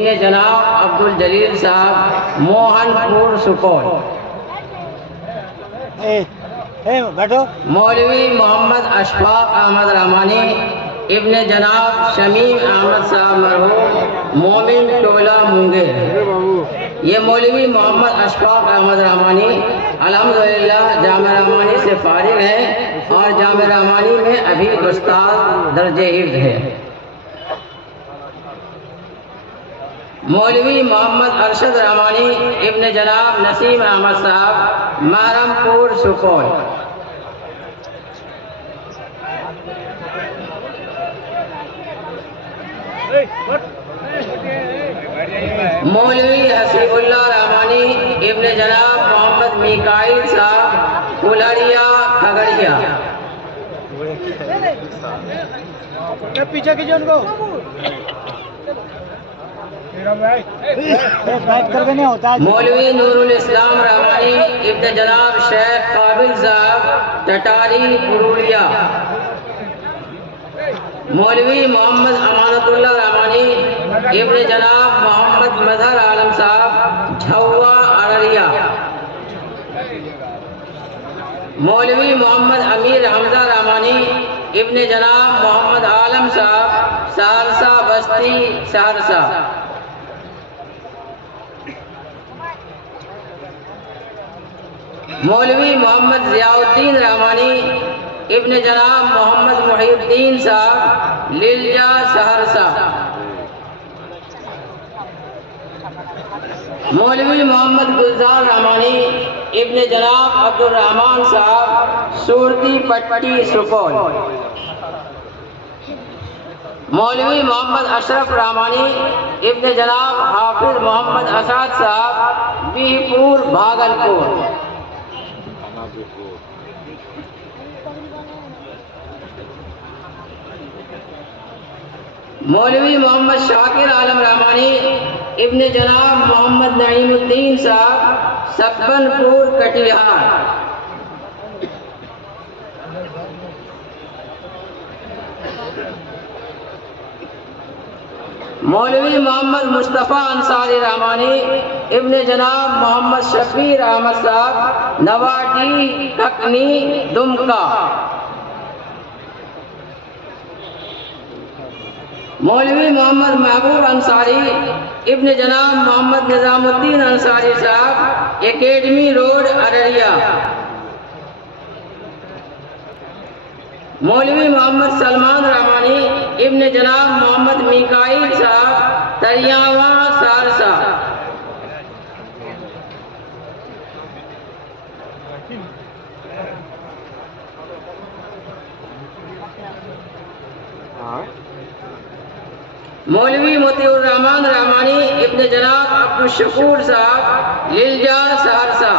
इब्ने जनाब अब्दुल जलील साहब मोहनपुर सुपौल। मौलवी मोहम्मद अशफाक अहमद रहमानी इब्ने जनाब शमीम अहमद साहब मरहूम मोमिन टोला मुंगेर। ये मौलवी मोहम्मद अशफाक अहमद रहमानी अल्हम्दुलिल्लाह जामिया रहमानी से फारिग हैं और जामिया रहमानी में अभी उस्ताद दर्जे हिफ्ज़ है। मौलवी मोहम्मद अरशद रहमानी इब्ने जनाब नसीम अहमद साहब महरमपुर सुपौल। मौलवी हसीबुल्लाह रहमानी इब्ने जनाब मोहम्मद मिकाइल साहब कुलहरिया खगड़िया। पीछे कीजिए उनको। मौलवी नूरुल इस्लाम रहमानी इब्ने जनाब शेख काबिल साहब टटारी पुरुलिया। मौलवी मोहम्मद अमानतुल्लाह रहमानी इब्ने जनाब मोहम्मद मजहर आलम साहब झौवा अररिया। मौलवी मोहम्मद अमीर हमजा रहमानी इब्ने जनाब मोहम्मद आलम साहब सहरसा बस्ती सहरसा। मौलवी मोहम्मद ज़ियाउद्दीन रहमानी इब्ने जनाब मोहम्मद मुहीउद्दीन साहब लिलजा सहरसा। मौलवी मोहम्मद गुलजार रहमानी इब्ने जनाब अब्दुल रहमान साहब सूरती पट्टी सुपौल। मौलवी मोहम्मद अशरफ रहमानी इब्ने जनाब हाफिज मोहम्मद असद साहब बीहपुर भागलपुर। मौलवी मोहम्मद शाकिर आलम रहमानी इब्ने जनाब मोहम्मद नईमुद्दीन साहब सकबनपुर कटिहार। मौलवी मोहम्मद मुस्तफ़ा अंसारी रहमानी इब्ने जनाब मोहम्मद शफीर अहमद साहब नवाटी ककनी दुमका। मौलवी मोहम्मद महबूब अंसारी इब्ने जनाब मोहम्मद निज़ामुद्दीन अंसारी साहब एकेडमी रोड अररिया। मौलवी मोहम्मद सलमान रहमानी इब्ने जनाब मोहम्मद मिकाइल साहब तरियावा सहरसा। मौलवी मोतीउर रहमान रहमानी इब्ने जनाब अब्दुल शकूर साहब लिलजा सहरसा।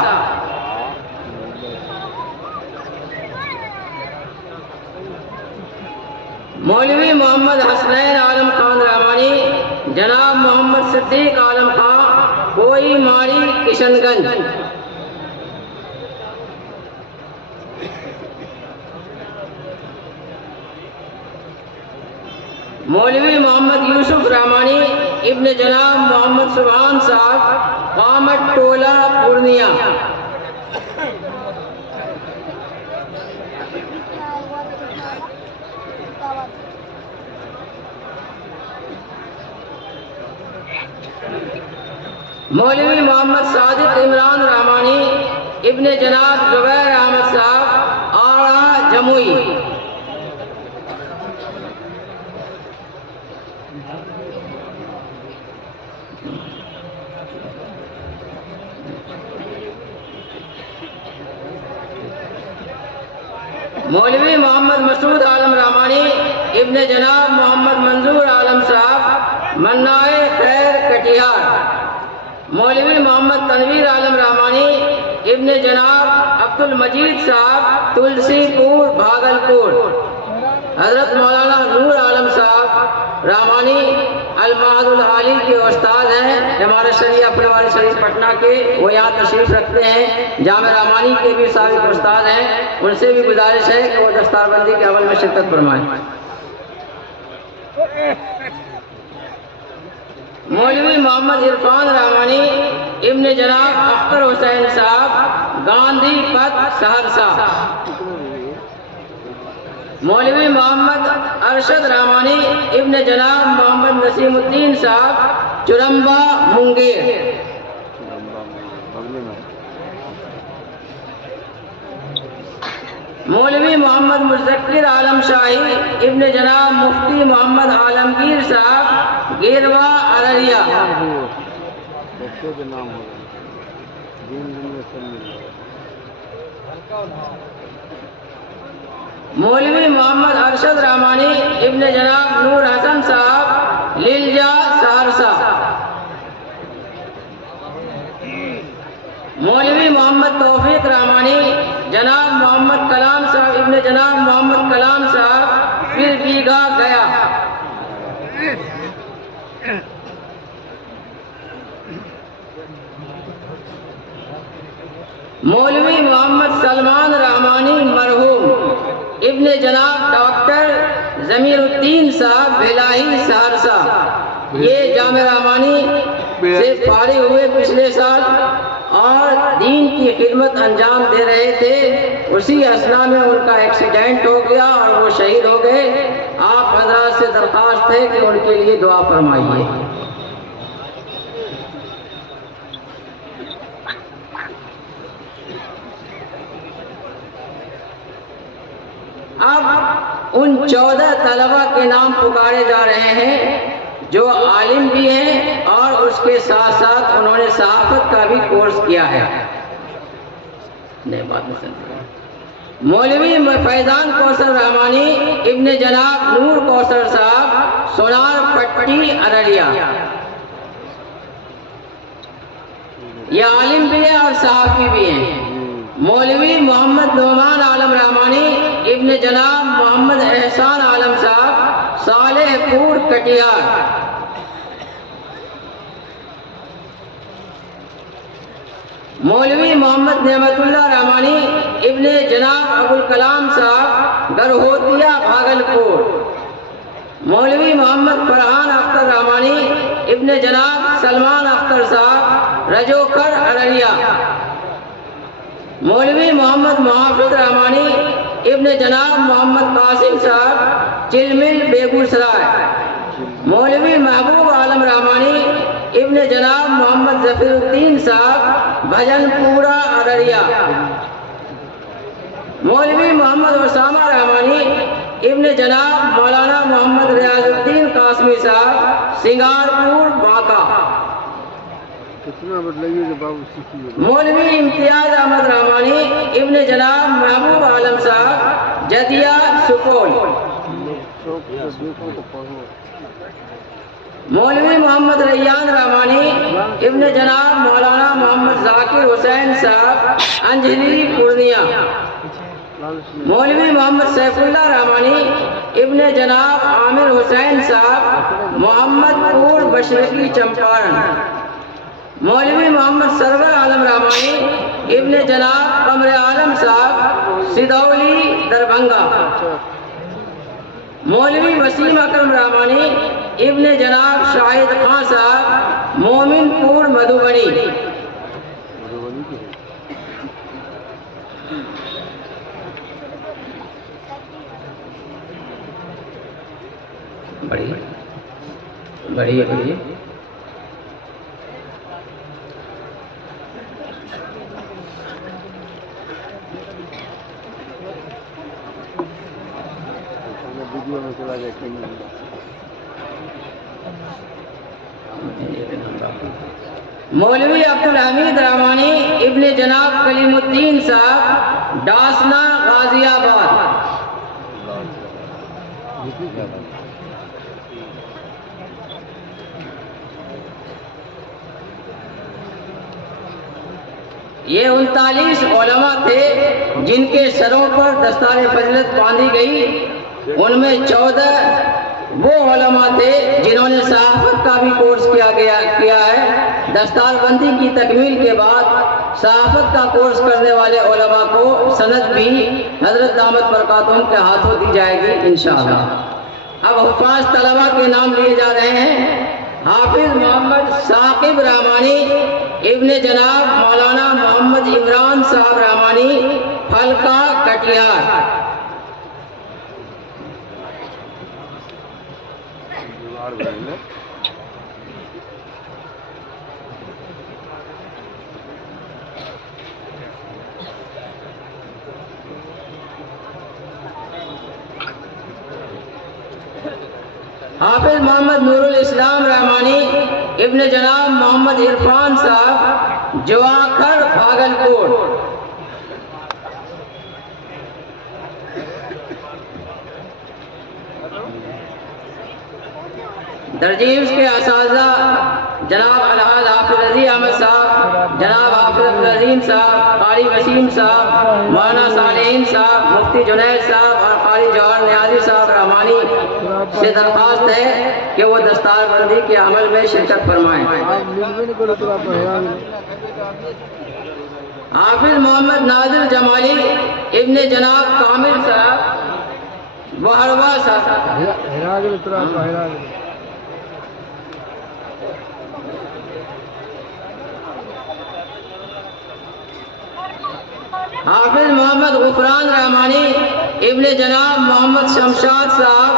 मौलवी मोहम्मद हसनैन आलम खान रहमानी जनाब मोहम्मद सिद्दीक आलम खान कोई मारी किशनगंज। मौलवी मोहम्मद यूसुफ रहमानी इब्ने जनाब मोहम्मद सुभान साहब कामत टोला पूर्णिया। मौलवी मोहम्मद सादिक इमरान रहमानी इब्ने जनाब जुबैर अहमद साहब आड़ा जमुई। मौलवी मोहम्मद मसूद आलम रहमानी इब्ने जनाब मोहम्मद मंजूर आलम साहब मन्नाए खैर कटिहार। मौलवी मोहम्मद तनवीर आलम रहमानी इब्ने जनाब अब्दुल मजीद साहब तुलसीपुर भागलपुर। हजरत मौलाना नूर आलम साहब रहमानी अल-महदुल आली के उस्ताद हैं जमात शरीफ अपने शरीफ पटना के। वो यहाँ तशरीफ रखते हैं। जामिया रहमानी के भी साबिक उस्ताद हैं। उनसे भी गुजारिश है कि वो दस्तारबंदी के अमल में शिरकत फरमाएं। मौलवी मोहम्मद इरफान रामानी इब्न जनाब अख्तर हुसैन साहब, गांधी पथ, सहरसा। मौलवी मोहम्मद अरशद रामानी इब्न जनाब मोहम्मद नसीमुद्दीन साहब, चुरम्बा, मुंगेर। मौलवी मोहम्मद मुज़क्किर आलम शाही इब्न जनाब मुफ्ती मोहम्मद आलमगीर साहब, गिरवा, अररिया। मौलवी मोहम्मद अरशद रामानी इब्न जनाब नूर हसन साहब, लिलजा, सहरसा। मौलवी मोहम्मद तौफीक रामानी जनाब मोहम्मद कलाम साहब इब्न जनाब मोहम्मद कलाम साहब, पीरबीघा, गया। मौलवी मोहम्मद सलमान रहमानी मरहूम इब्न जनाब डॉक्टर जमीरुद्दीन साहब, भिलाही, सहरसा। ये जामे रहमानी से फारिग हुए पिछले साल और दीन की खिदमत अंजाम दे रहे थे। उसी असना में उनका एक्सीडेंट हो गया और वो शहीद हो गए। आप हज़रात से दरख्वास्त है कि उनके लिए दुआ फरमाइए। अब उन 14 तलबा के नाम पुकारे जा रहे हैं जो आलिम भी हैं और उसके साथ साथ उन्होंने सहाफ़त का भी कोर्स किया है। मौलवी फैजान कौसर रहमानी इब्न जनाब नूर कौसर साहब, सोनार पट्टी, अररिया। ये आलिम भी है और सहाफ़ी भी हैं। मौलवी मोहम्मद नोमान आलम रहमानी इब्न जनाब मोहम्मद एहसान आलम साहब, सालेहपुर, कटिहार। मौलवी मोहम्मद नेमतुल्लाह रहमानी इब्न जनाब अबुल कलाम साहब, गरहोतिया, भागलपुर। मौलवी मोहम्मद फरहान अख्तर रहमानी इब्न जनाब सलमान अख्तर साहब, रजोकर, अररिया। मौलवी मोहम्मद मुहाफिज रहमानी इब्न जनाब मोहम्मद कासिम साहब, चिलमिल, बेगूसराय। मौलवी महबूब आलम रहमानी इब्न जनाब मोहम्मद जफीरुद्दीन साहब, भजनपुरा, अररिया। मौलवी मोहम्मद उसामा रहमानी इब्न जनाब मौलाना मोहम्मद रियाजुद्दीन कासमी साहब, सिंगारपुर, बांका। मौलवी इम्तियाज अहमद रहमानी इब्न जनाब महबूब आलम साहब, जदिया, सुपौल। मौलवी मोहम्मद रैयान रहमानी इब्न जनाब मौलाना मोहम्मद जाकिर हुसैन साहब, अंजली, पूर्णिया। मौलवी मोहम्मद सैफुल्लाह रहमानी इब्न जनाब आमिर हुसैन साहब, मोहम्मदपुर, बशरकी, चंपारण। मौलवी मोहम्मद सरवर आलम रहमानी इब्न जनाब कमर आलम साहब, सिदौली, दरभंगा। मौलवी वसीम अकरम रहमानी इब्न जनाब शाहिद खान साहब, मोमिनपुर, मधुबनी। बढ़िया बढ़िया बढ़िया। मौलवी अब्दुल हमीद रहमानी इब्न जनाब कलीमुद्दीन साहब, डासना, गाजियाबाद। ये 39 उलमा थे जिनके सरों पर दस्तार फजलत बांधी गई। उनमें 14 वो उलमा थे जिन्होंने सहाफ़त का भी कोर्स किया है। दस्तारबंदी की तकमील के बाद सहाफ़त का कोर्स करने वाले उलमा को सनद भी हज़रत दामत बरकातुहुम के हाथों दी जाएगी इंशाअल्लाह। अब हुफ़ाज़ तलबा के नाम लिए जा रहे हैं। हाफिज मोहम्मद साकिब रामानी इब्ने जनाब मौलाना मोहम्मद इमरान साहब रामानी हल्का कटिहार। हाफिज मोहम्मद नूरुल इस्लाम रहमानी इब्ने जनाब मोहम्मद इरफान साहब जवाखर भागलपुर। तरजीब के असातिज़ा जनाब अलहाज हाफिज रजी अहमद साहब, जनाब हाफिज अब्दुल अज़ीम साहब, कारी वसीम साहब, मौलाना सालेहीन साहब, मुफ्ती जुनैद साहब और कारी जवाहर नियाज़ी साहब रहमानी से दरख्वास्त है कि वो दस्तारबंदी के अमल में शिरकत फरमाएं। हाफिज मोहम्मद नाजिर जमाली इब्ने जनाब कामिल साहब बहरवा साहब। हाफिज मोहम्मद गुफरान रहमानी इब्ने जनाब मोहम्मद शमशाद साहब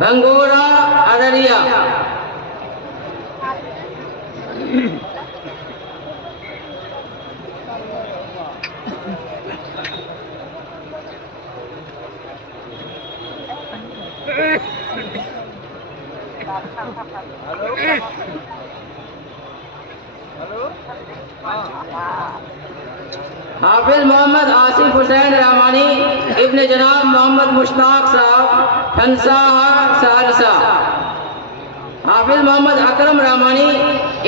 भंगोरा अररिया। हाफिज मोहम्मद आसिफ हुसैन रहमानी इब्ने जनाब मोहम्मद मुश्ताक साहब फंसाहा सहरसा। हाफिज मोहम्मद अकरम रहमानी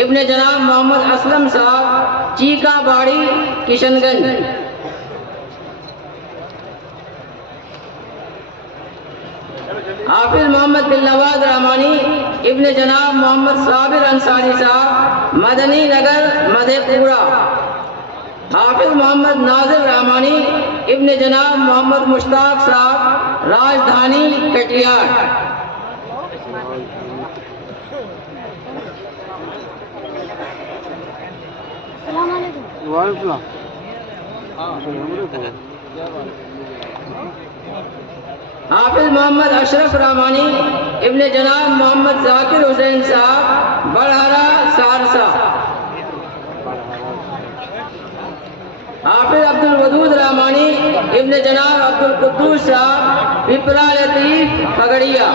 इब्ने जनाब मोहम्मद असलम साहब चीकाबाड़ी किशनगंज। हाफिज मोहम्मद दिलनवाज रहमानी इब्ने जनाब मोहम्मद साबिर अंसारी साहब मदनी नगर मधेपुरा। हाफिज मोहम्मद नाजिर रहमानी इब्ने जनाब मोहम्मद मुश्ताक साहब राजधानी कटिहार। हाफिज मोहम्मद अशरफ रहमानी इब्ने जनाब मोहम्मद जाकिर हुसैन साहब बड़हरा सहरसा। हाफिज अब्दुल वदूद रहमानी इब्ने जनाब अब्दुल कुद्दूस साहब पिपरा लतीफ पगड़िया।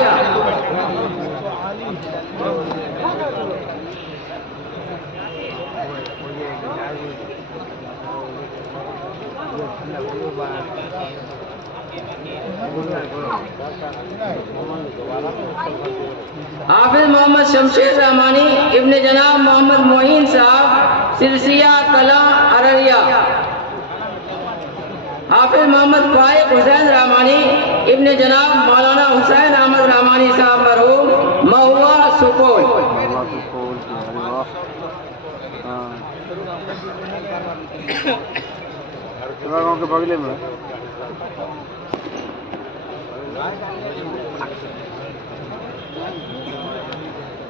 हाफिज मोहम्मद शमशेर रहमानी इब्ने जनाब मोहम्मद मोइन साहब सिरसिया कला अररिया। हाफिज मोहम्मद फाइक हुसैन रहमानी इब्ने जनाब मौलाना हुसैन अहमद रहमानी साहब मरहूम महुआ सुपौल। गाँव के बगले में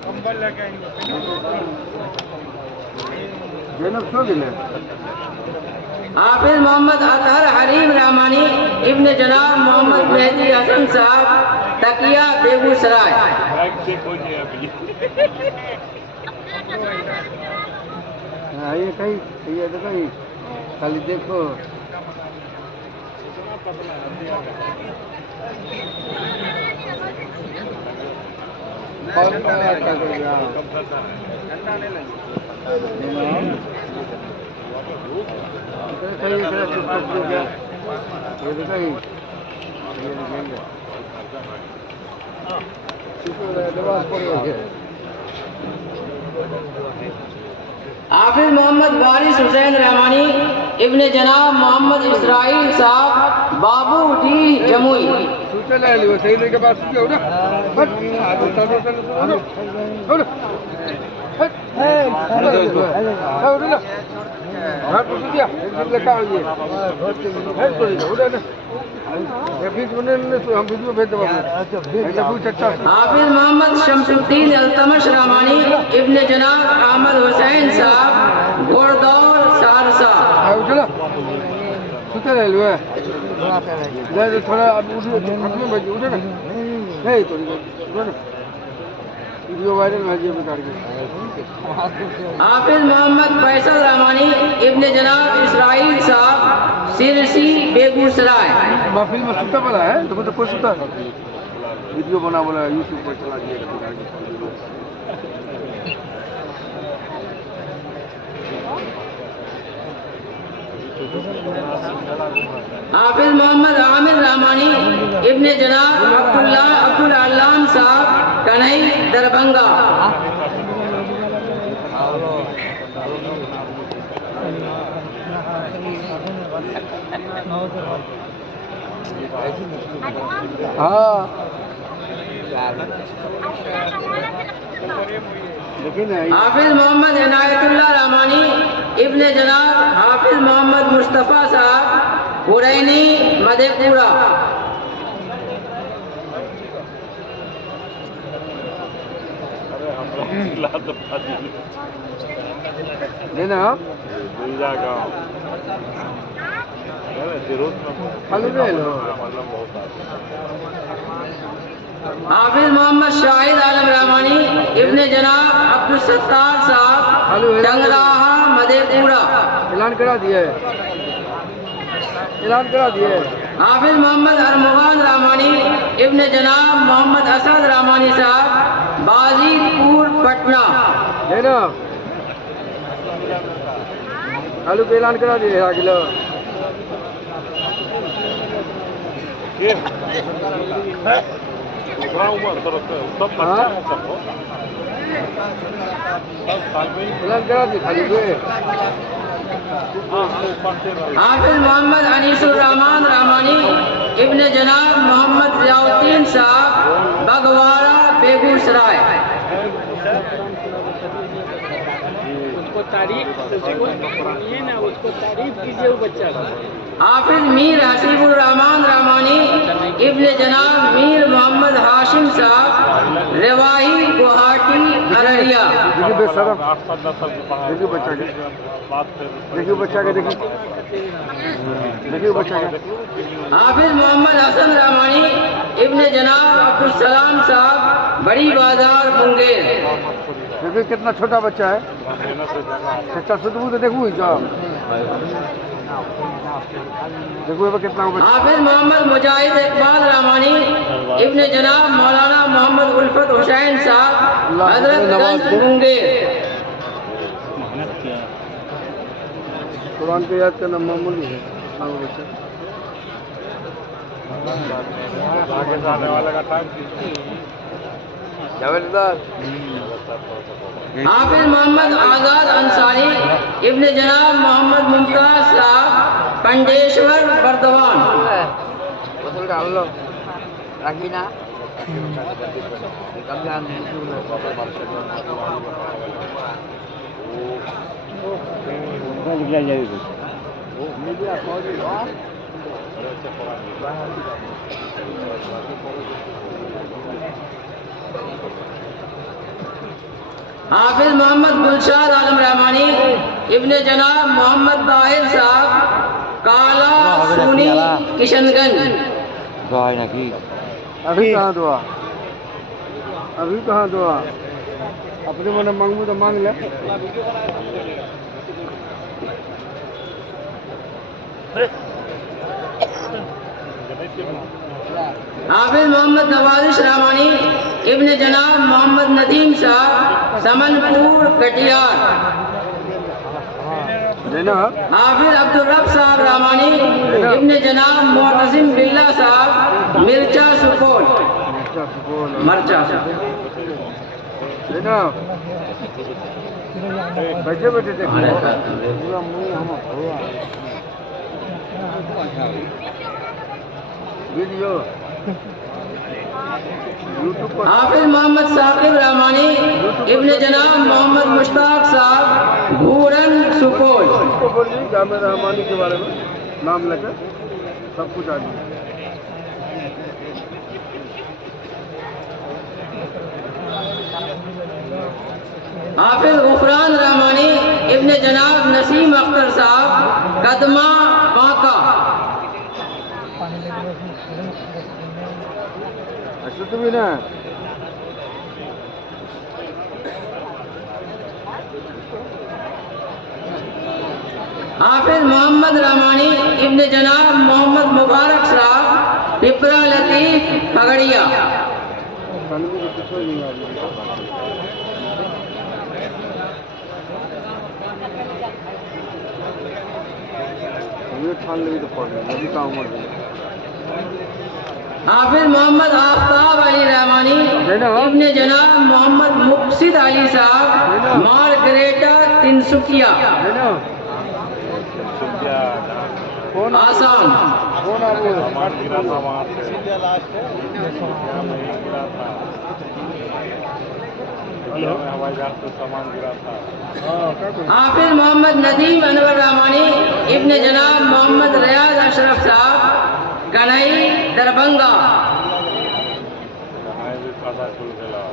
कंबल लेके हाफिज मोहम्मद अतहर हरीम रहमानी इब्ने जनाब मोहम्मद मेहदी हसन साहब तकिया बेगूसराय। ये कहीं ये तो कहीं खाली देखो हाफिज मोहम्मद वारिस हुसैन रहमानी इब्ने जनाब मोहम्मद इसराइल साहब बाबू डी जमुई। ये बीच में हम वीडियो भेज देंगे। अच्छा कुछ अच्छा हाफिज मोहम्मद शमसुद्दीन अल्तमश रामानी इब्न जनाब अहमद हुसैन साहब घोड़दौर सहरसा। चलो सुते रह लो है थोड़ा अब उठे ना नहीं थोड़ी उठो ना वीडियो वायरल है जी बता के। हाफिज मोहम्मद फैसल रामानी इब्न जनाब इसराइल साहब सिरसी बेगूसराय। महफिल में सुता पड़ा है तो मतलब कोई सुता वीडियो बना बोला यूट्यूब पर चला दिया। हाफिज मोहम्मद आमिर रामानी इब्न जनाब अब्दुल अल्लाम साहब कन्हई दरभंगा। हाँ लेकिन हाफिज मोहम्मद इनायतुल्लाह रामानी इब्न जनाब हाफिज मोहम्मद मुस्तफ़ा साहब हुरैनी मधेपुरा। देना हाफिज मोहम्मद शाहिद आलम रामानी इब्न जनाब अब्दुल सत्तार साहब टंगराहा मधेपुरा। ऐलान करा दिए हाफिज मोहम्मद अरमुगान रामानी इब्न जनाब मोहम्मद असद रामानी साहब बाजीपुर पटना। देना आलू का ऐलान करा दिए अगला ऐलान करा दिए खाली हाफिज मोहम्मद अनीसुर रहमान रामानी इब्न जनाब मोहम्मद जियाउद्दीन साहब बगवाड़ा बेगूसराय। उसको तारीफ कीजिए वो बच्चा। हाफिज मीर हसीबुर रहमान रामानी इब्न जनाब मीर मोहम्मद हाशिम साहब रेवाही गुवाहाटी अररिया। देखिए बच्चा के हाफिज मोहम्मद हसन रामानी इब्न जनाब अब्दुल सलाम साहब बड़ी बाजार मुंगेर। देखिए कितना छोटा बच्चा है सच्चा सुधबू तो देखू देखो कितना हाफिज मोहम्मद मुजाहिद इकबाल रामानी इब्न जनाब मौलाना मोहम्मद उल्फत हुसैन साहब हजरतगंज मुंगेर। कुरान को याद करना मामूली है हाफिज मोहम्मद आज़ाद अंसारी इब्न जनाब मोहम्मद मुमताज साहब पंडेश्वर बर्दवान। हाफिज मोहम्मद गुलशाद आलम रहमानी इब्न जनाब मोहम्मद ताहिर साहब काला सुनी किशनगंज। अभी कहाँ दुआ अपने मन मांगू तो मांग ले। हाफिज मोहम्मद नवाजिश रहमानी इब्न जनाब मोहम्मद नदीम साहब समनपुर कटिहार। हाफिज अब्दुल रब साहब रहमानी इब्न जनाब मोहतसिम बिल्ला साहब मिर्चा सुपौल। वीडियो हाफिज मोहम्मद साकिब रहमानी इब्न जनाब मोहम्मद मुश्ताक साहब घूरन सुपौल। बोलिए जामिया रहमानी के बारे में नाम लेकर सब कुछ आ जाए। हाफिज गुफरान रहमानी इब्ने जनाब नसीम अख्तर साहब कदमा बांका। अच्छा तो भी ना हाफिज मोहम्मद रहमानी इब्ने जनाब मोहम्मद मुबारक साहब पिपरा लतीफ खगड़िया। तनवीर को कुछ नहीं आ रही ये ठान ले तो पड़ गया अभी का उम्र है। हाफिज मोहम्मद आफ्ताब अली रहमानी इब्ने जनाब मोहम्मद मुक्सिद अली साहब मार्गरेटा तिनसुकिया कौन आसाम। कौन आप सामान गिरा था वहाँ से यहाँ नहीं गिरा था। इंडिया में हवाई जहाज से सामान गिरा था। हाँ क्या करूँ हाफिज मोहम्मद नदीम अनवर रहमानी इब्ने जनाब मोहम्मद रियाज अशरफ साहब कन्हई दरभंगा। मैं भी खाता खुल गया।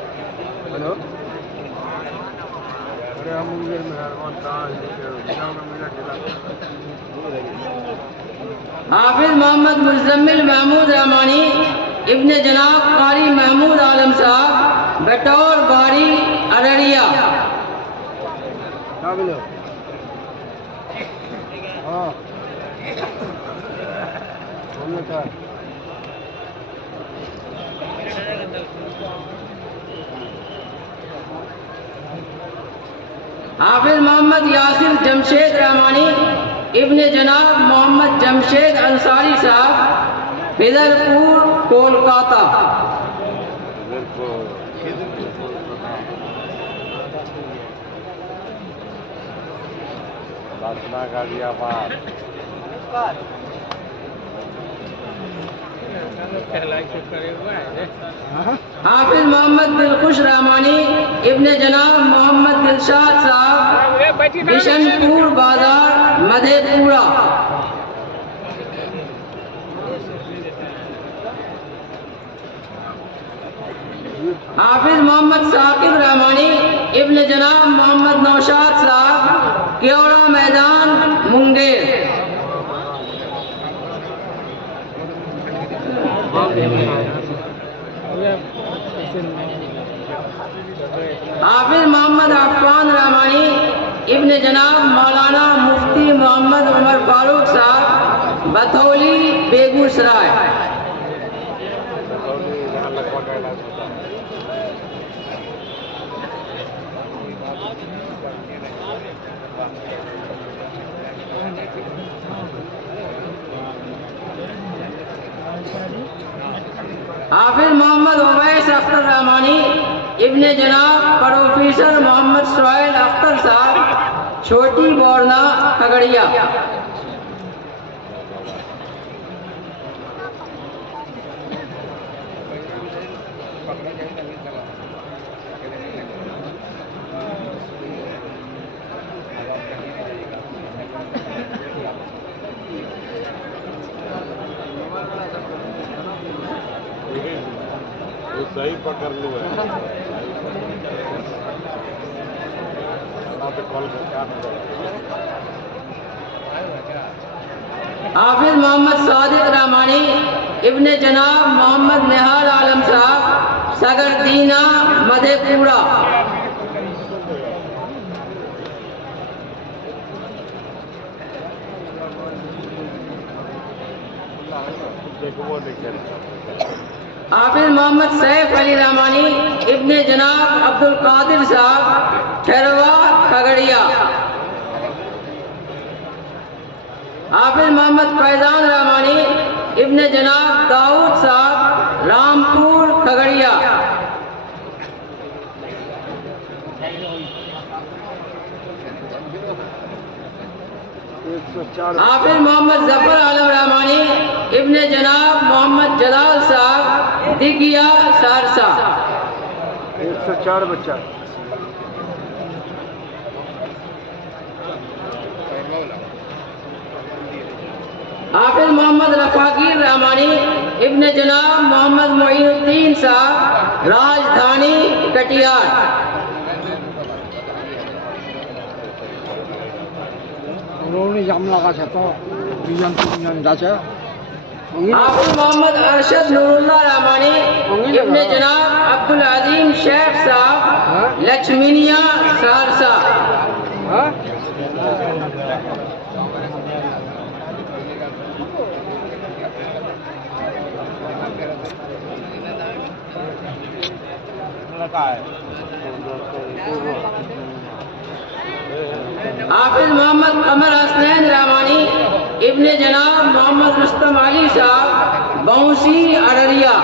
हेलो अरे हम मुंगेर में हरमान कहाँ है मेरा जिला हाफिज मोहम्मद मुजम्मिल महमूद रहमानी इब्ने जनाब कारी महमूद आलम साहब बटौर बारी अररिया। क्या बोलो हाँ हमने कहा हाफिज मोहम्मद यासिर जमशेद रहमानी इब्ने जनाब मोहम्मद जमशेद अंसारी साहब बिदरपुर कोलकाता। इधर को लाचना गाजियाबाद। पहला ही करे हुआ है। हाफिज मोहम्मद दिलखुश रहमानी इब्ने जनाब मोहम्मद दिलशाद साहब बिशनपुर बाजार मधेपुरा। हाफिज मोहम्मद साकिब रहमानी इब्ने जनाब मोहम्मद नौशाद साहब केवड़ा मैदान मुंगेर। हाफिज मोहम्मद अफान रहमानी इब्ने जनाब मौलाना मुफ्ती मोहम्मद उमर फारूक साहब बथौली बेगूसराय। यहाँ लगभग का इलाज होता है। हाफिज मोहम्मद उवैस अख्तर रहमानी इब्ने जनाब प्रोफेसर मोहम्मद सोहेल अख्तर साहब छोटी बोरना खगड़िया। वो सही पकड़ लो है पे कॉल करके हाफिज मोहम्मद सादिक रहमानी इब्ने जनाब मोहम्मद निहाल आलम साहब सगरदीना मधेपुरा। देखो देखे हाफिज मोहम्मद सैफ अली रहमानी इब्ने जनाब अब्दुल कादिर साहब ठहरवा खगड़िया। हाफिज मोहम्मद फैजान रहमानी इब्ने जनाब दाऊद साहब रामपुर खगड़िया। हाफिज मोहम्मद जफर आलम रहमानी इब्ने जनाब मोहम्मद जलाल साहब दिगिया सहरसा। 104 बच्चा हाफिज मोहम्मद रफाकीर रहमानी इब्न जनाब मोहम्मद मोइनुद्दीन साहब, राजधानी कटिहार। उन्होंने जाम लगा था तो दुनिया दाचा हाफिज मोहम्मद अरशद नूरुल्लाह रहमानी, इब्न जनाब अब्दुल अजीम शेख साहब, लक्ष्मीनिया सहरसा। हाँ लगा है हाफिज मोहम्मद कमर हसनैन रहमानी, इब्न जनाब मोहम्मद रुस्तम अली साहब, बौसी अररिया।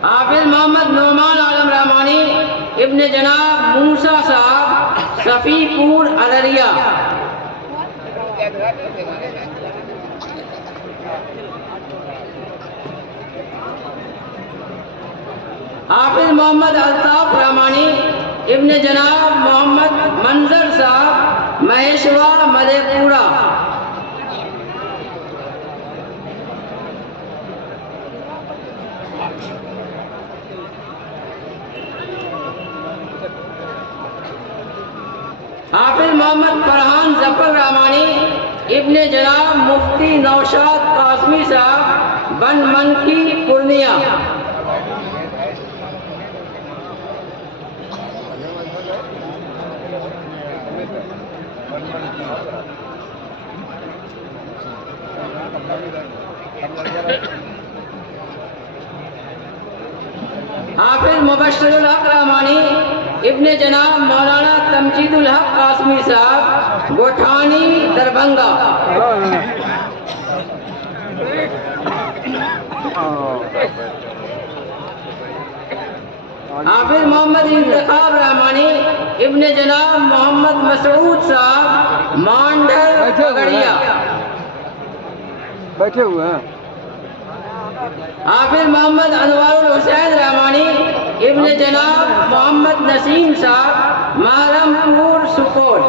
हाफिज मोहम्मद नोमान आलम रहमानी, इब्न जनाब मूसा साहब, सफीपुर अररिया। हाफिज मोहम्मद अल्ताफ रहमानी, इब्न जनाब मोहम्मद मंजर साहब, महेशवा मधेपुरा। हाफिज मोहम्मद फरहान जफर रहमानी, इब्न जनाब मुफ्ती नौशाद कासमी साहब, बनमनकी पूर्णिया। हाफिज मुबश्शिरुल हक रहमानी, इब्न जनाब मौलाना तमजीदुल हक कासमी साहब, गोठानी दरभंगा। हाफिज मोहम्मद इंतखाब रहमानी, इब्न जनाब मोहम्मद मसऊद साहब, मांडर खगड़िया। बैठे हुए हैं। हाफिज मोहम्मद अनवारुल हुसैन रहमानी, इब्न जनाब मोहम्मद नसीम साहब, महरमपुर सुपौल।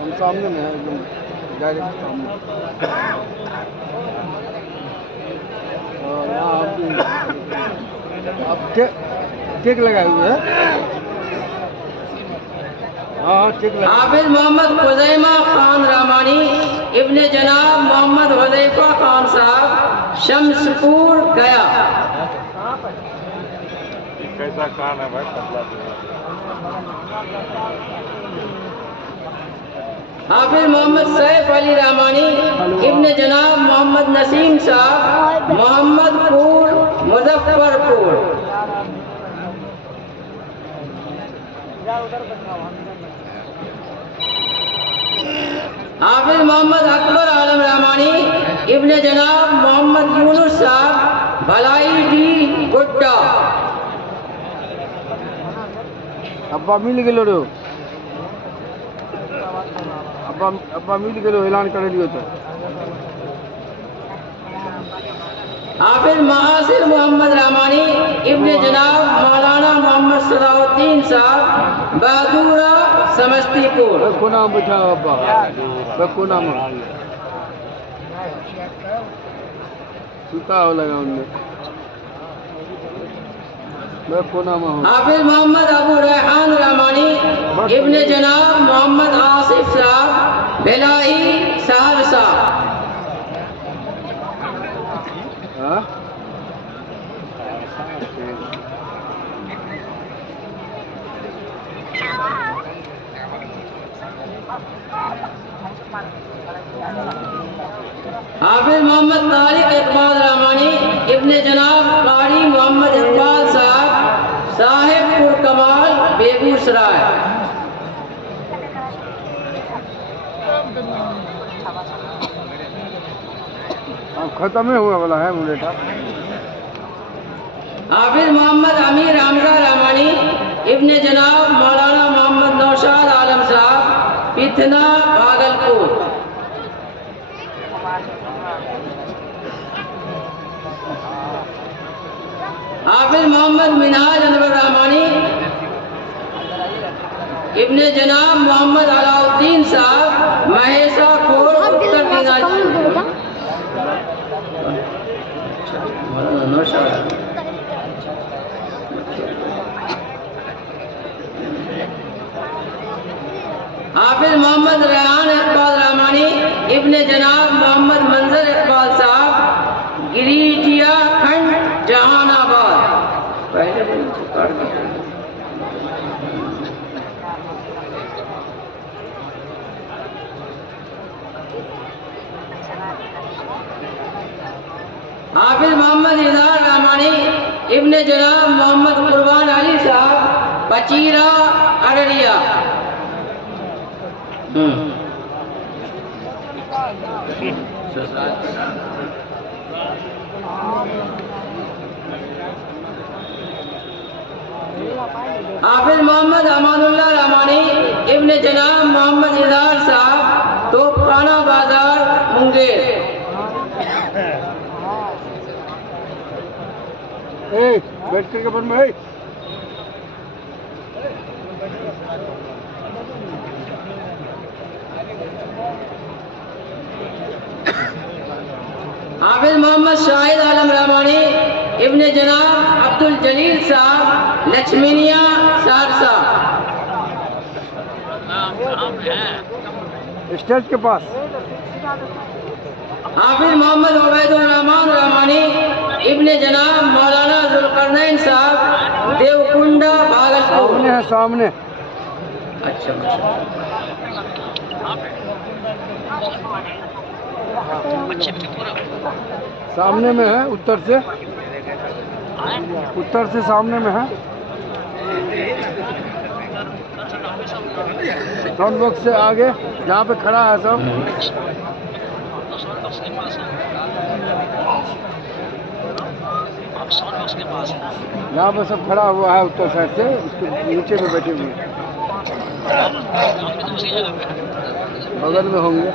हम सामने में है एकदम डायरेक्ट सामने। और यहाँ आप टेक लगाए हुए हैं। हाँ ठीक है। हाफिज मोहम्मद खुजैमा खान रहमानी, इब्न जनाब मोहम्मद हुज़ैफा खान साहब, शमसपुर गया। कैसा कान है भाई पतला। हाफिज मोहम्मद सैफ अली रहमानी, इब्न जनाब मोहम्मद नसीम साहब, मोहम्मदपुर मुजफ्फरपुर। हाफिज मोहम्मद अकबर आलम रहमानी, इब्न जनाब मोहम्मद यूनुस साहब, भलाई डी गुड्डा। अब्बा मिल गए रो अब्बा मिल गए ऐलान कर दियो तो। हाफिज महासिर मोहम्मद रहमानी, इब्न जनाब मौलाना मोहम्मद सलाउद्दीन साहब, बहादुरा समस्तीपुर। को नाम बैठा अब्बा को नाम सुता हो लगा उनमें को नाम हो। हाफिज मोहम्मद अबू रेहान रहमानी, इब्न जनाब मोहम्मद आसिफ साहब, बेलाही सहरसा। हाँ हाफिज मोहम्मद तारिक इकबाल रहमानी, इब्न जनाब कारी मोहम्मद इकबाल साहब, साहिबपुर कमाल बेगूसराय। अब खत्म ही हुआ वाला है मुझे। हाफिज मोहम्मद अमीर हमजा रहमानी, इब्ने जनाब मौलाना मोहम्मद नौशाद आलम साहब पिथना भागलपुर। हाफिज मोहम्मद मिनहाज अनवर रहमानी इब्ने जनाब मोहम्मद अलाउद्दीन साहब महेशा खोर उत्तर दिनाजपुर। हाफिज मोहम्मद रेहान इकबाल रहमानी इब्ने जनाब मोहम्मद मंजर इकबाल साहब गिरिजिया खंड जहानाबाद। हाफिज मोहम्मद इजहार रहमानी इब्ने जनाब मोहम्मद कुर्बान अली साहब पचीरा अररिया। हाफिज मोहम्मद अमानुल्लाह रहमानी इब्ने जनाब मोहम्मद इजहार साहब तोपखाना बाजार मुंगेर। बैठ करके बन भाई। हाफिज मोहम्मद शाहिद आलम रहमानी इब्ने जनाब अब्दुल जलील साहब लक्ष्मीनिया सहरसा। स्टेज के पास। हाफिज मोहम्मद उबैदुर रहमान रहमानी इब्ने जनाब मौलाना जुल्करनैन साहब देवकुंडा भागलपुर। सामने है सामने। अच्छा सामने में है, उत्तर से सामने में है। साउंड बॉक्स से आगे जहाँ पे खड़ा है सब। यहाँ पर सब खड़ा हुआ है उत्तर साइड से, उसके नीचे पे बैठे हुए हैं, बगल में होंगे।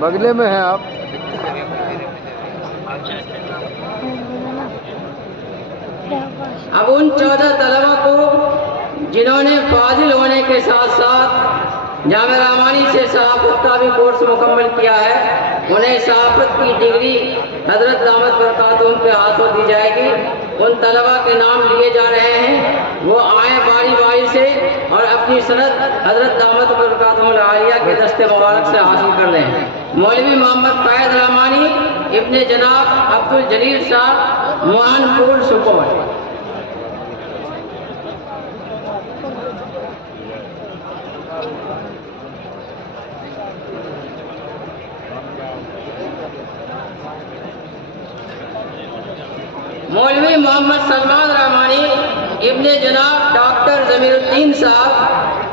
बगले में है आप। अब उन 14 तलबा को जिन्होंने फाजिल होने के साथ साथ जामिया रहमानी से सहाफ़त का भी कोर्स मुकम्मल किया है, उन्हें सहाफ़त की डिग्री हज़रत दामत बरकातुहू के हाथों दी जाएगी। उन तलबा के नाम लिए जा रहे हैं, वो आए बारी बारी से और अपनी सनद हज़रत दामत बरकातुहू आलिया के दस्ते मुबारक से हासिल कर लें। मौलवी मोहम्मद फ़ैज़ रहमानी इब्ने जनाब अब्दुल जलील साहब मोहनपुर सुपौल। मौलवी मोहम्मद सलमान रहमानी इब्ने जनाब डॉक्टर ज़मीरुद्दीन साहब।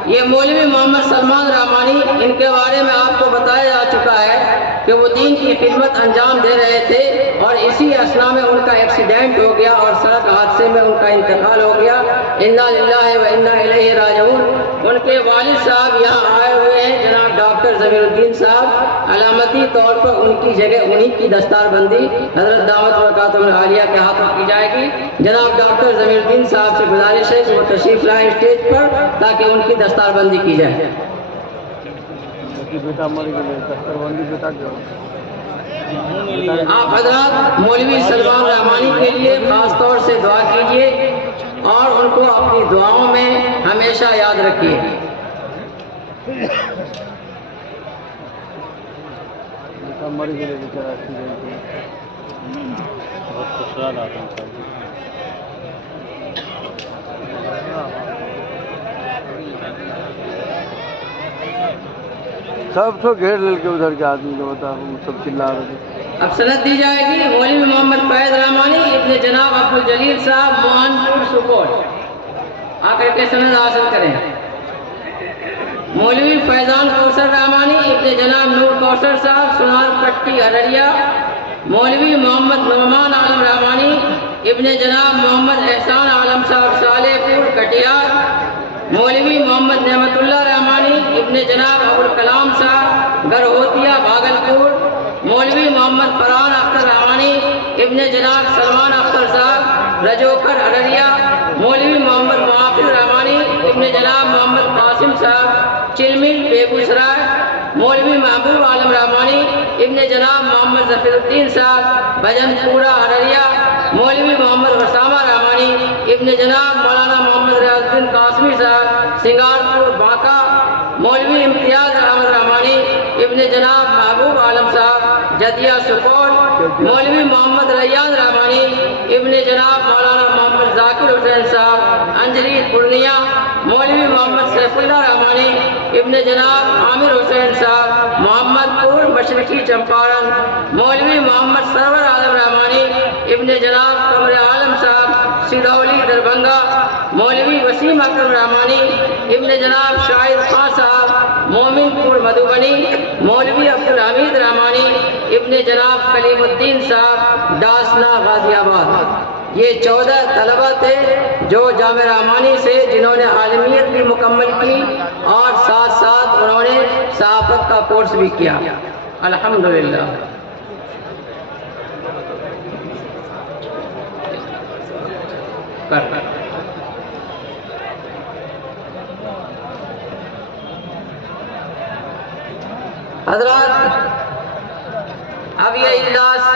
ये मौलवी मोहम्मद सलमान रहमानी, इनके बारे में आपको बताया जा चुका है कि वो दीन की खिदमत अंजाम दे रहे थे और इसी असना में उनका एक्सीडेंट हो गया और सड़क हादसे में उनका इंतकाल हो गया। इन्ना लिल्लाहि व इन्ना इलैहि राजिऊन। उनके वालिद साहब यहाँ आए हुए हैं, जनाब डॉक्टर ज़मीरुद्दीन साहब। अलामती तौर पर उनकी जगह उन्हीं की दस्तारबंदी हज़रत दामत बरकातुहू आलिया के हाथों की जाएगी। जनाब डॉक्टर ज़मीरुद्दीन साहब से गुजारिश है कि वो तशरीफ लाएं स्टेज पर ताकि उनकी दस्तारबंदी की जाए। बेटा मर गए, दस्तारबंदी बेटा आप हजरात मौलवी सलमान रहमानी के लिए खास तौर से दुआ कीजिए और उनको अपनी दुआओं में हमेशा याद रखिए। बेटा मर गए बेचारा एक्सीडेंट में। बहुत खुशहाल आदमी सब तो घेर लेल के उधर के आदमी को बता, सब चिल्ला रहे थे। अब सनद दी जाएगी। मौलवी मोहम्मद फैज रहमानी इब्ने जनाब अब्दुल जलील साहब मोहनपुर सुपौल आकर के सनद हासिल करें। मौलवी फैजान कौसर रहमानी इब्ने जनाब नूर कौसर साहब सुनार पट्टी अररिया। मौलवी मोहम्मद नौमान आलम रहमानी इब्ने जनाब मोहम्मद एहसान आलम साहब सालेपुर कटिहार। मौलवी मोहम्मद नेमतुल्लाह रहमानी इब्ने जनाब अबुल कलाम साहब गरहोतिया भागलपुर। मौलवी मोहम्मद फरहान अख्तर रहमानी इब्ने जनाब सलमान अख्तर साहब रजोकर अररिया। मौलवी मोहम्मद मुआफिज रहमानी इब्ने जनाब मोहम्मद कासिम साहब चिलमिल बेगूसराय। मौलवी महबूब आलम रहमानी इब्ने जनाब मोहम्मद जफीरुद्दीन साहब भजनपुरा अररिया। मौलवी मोहम्मद वसामा रहमानी इब्ने जनाब मौलाना मोहम्मद रियाजुद्दीन कासमी साहब सिंगारपुर बांका। मौलवी इम्तियाज अहमद रहमानी इब्ने जनाब महबूब आलम साहब जदिया सुपौल। मौलवी मोहम्मद रैयान रहमानी इब्ने जनाब मौलाना मोहम्मद जाकिर हुसैन साहब अंजरी पूर्णिया। मौलवी मोहम्मद सैफुल्लाह रहमानी इब्ने जनाब आमिर हुसैन साहब मोहम्मदपुर मशरकी चंपारण। मौलवी मोहम्मद सरवर आलम रहमानी इब्ने जनाब कमर आलम साहब सिरौली दरभंगा। मौलवी वसीम अकरम रहमानी इब्ने जनाब शाहिद खान साहब मोमिनपुर मधुबनी। मौलवी अब्दुल हमीद रहमानी इब्ने जनाब कलीमुद्दीन साहब डासना गाजियाबाद। ये 14 तलबा थे जो जामे रहमानी से जिन्होंने आलमियत भी मुकम्मल की और साथ साथ उन्होंने सहाफ़त का कोर्स भी किया। अल्हम्दुलिल्लाह। कर हजरात, अब ये इजलास